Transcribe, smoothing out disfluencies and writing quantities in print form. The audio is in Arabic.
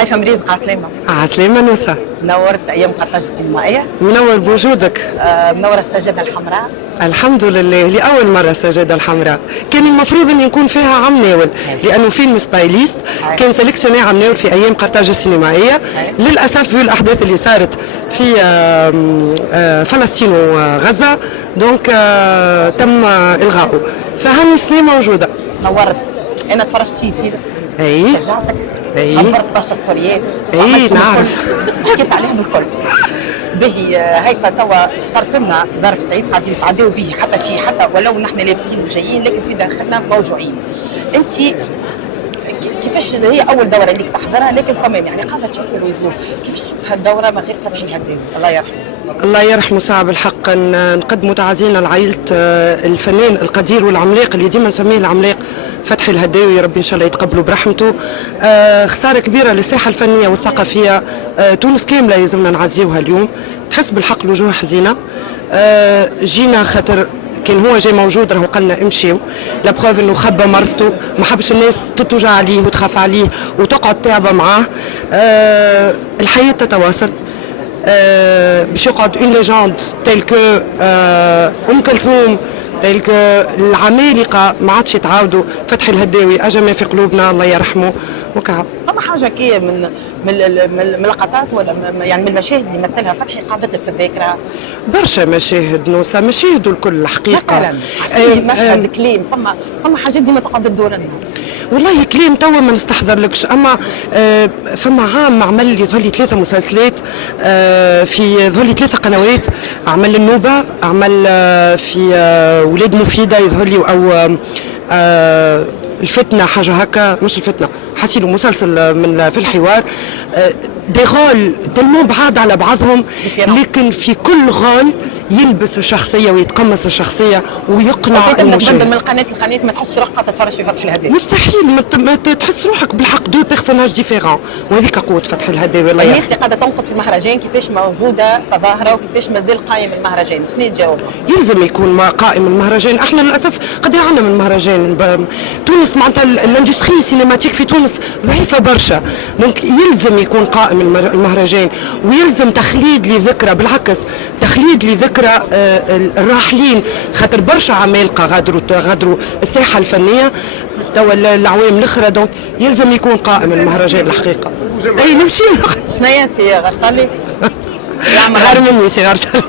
هيثم رزق عسلامة. عسلامة نوسة. نورت أيام قرطاج السينمائية. منور بوجودك. منورة السجادة الحمراء. الحمد لله لأول مرة السجادة الحمراء، كان المفروض أن يكون فيها عم ناول لأنه فيلم سبايليست كان سلكشني عم ناول في أيام قرطاج السينمائية. للأسف في الأحداث اللي صارت في فلسطين وغزة دونك تم إلغاؤه، فهم السنة موجودة. نورت. أنا تفرجت فيه الفيلم. أي شجعتك. أي خبرت برشا ستوريات. أي نعرف. حكيت عليهم الكل. به هيفا توا صارت لنا ظرف سعيد قاعدين نتعداو به حتى ولو نحن لابسين وجايين لكن في داخلنا موجوعين. انت كيفاش هي اول دوره ليك تحضرها لكن كمان يعني قاعده تشوف الوجوه كيفاش تشوف هالدوره من غير فتحي الهداوي الله يرحمه. الله يرحمه صعب الحق نقدموا تعازينا لعائلة الفنان القدير والعملاق اللي ديما نسميه العملاق فتحي الهداوي، يا رب ان شاء الله يتقبلوا برحمته. خسارة كبيرة للساحة الفنية والثقافية، تونس كاملة يلزمنا نعزيوها اليوم. تحس بالحق الوجوه حزينة. جينا خاطر كان هو جاي موجود راهو قالنا امشيو، لا بروف انه خبى مرته، ما حبش الناس تتوجع عليه وتخاف عليه وتقعد تعبه معاه. الحياة تتواصل. باش يقعد اون ليجوند تيل كو ام كلثوم تيل كو العمالقه ما عادش يتعاودوا. فتحي الهداوي اجمع في قلوبنا الله يرحمه وكا. فما حاجه كي من اللقطات ولا يعني من المشاهد اللي مثلها فتحي قعدت لك في الذاكره؟ برشا مشاهد نوسه، مشاهد الكل الحقيقه. مثلا مشهد كليم، فما حاجات ديما تقعد تدور لنا. والله كليم توا ما نستحضرلكش، اما فما عام عمل يظهر لي 3 مسلسلات في يظهر لي 3 قنوات. عمل النوبه، عمل في ولاد مفيده يظهر لي، او الفتنه حاجه هكا، مش الفتنه حسيلو مسلسل من في الحوار. دي غول تلمو بعاد على بعضهم لكن في كل غول يلبس الشخصيه ويتقمص الشخصيه ويقنع المشاهد. من القناه للقناه ما تحسش روحك تتفرج في فتحي الهداوي. مستحيل ما تحس روحك بالحق دو بيرسوناج ديفيرون، وهذيك قوه فتحي الهداوي. الناس اللي قاعده تنقد في المهرجان كيفاش موجوده تظاهره وكيفاش مازال قايم المهرجان، شنو تجاوب؟ يلزم يكون قائم المهرجان. احنا للاسف قد عنا من المهرجان. تونس معناتها الاندستري سينماتيك في تونس ضعيفه برشا، دونك يلزم يكون قائم المهرجان، ويلزم تخليد لذكرى، بالعكس تخليد لذكرى الراحلين، خاطر برشا عمالقه غادروا الساحه الفنيه توا العوام الاخرى، دونك يلزم يكون قائم المهرجان الحقيقه. اي نمشي. شنو يا سي غرسالي؟ غير مني سي غرسالي.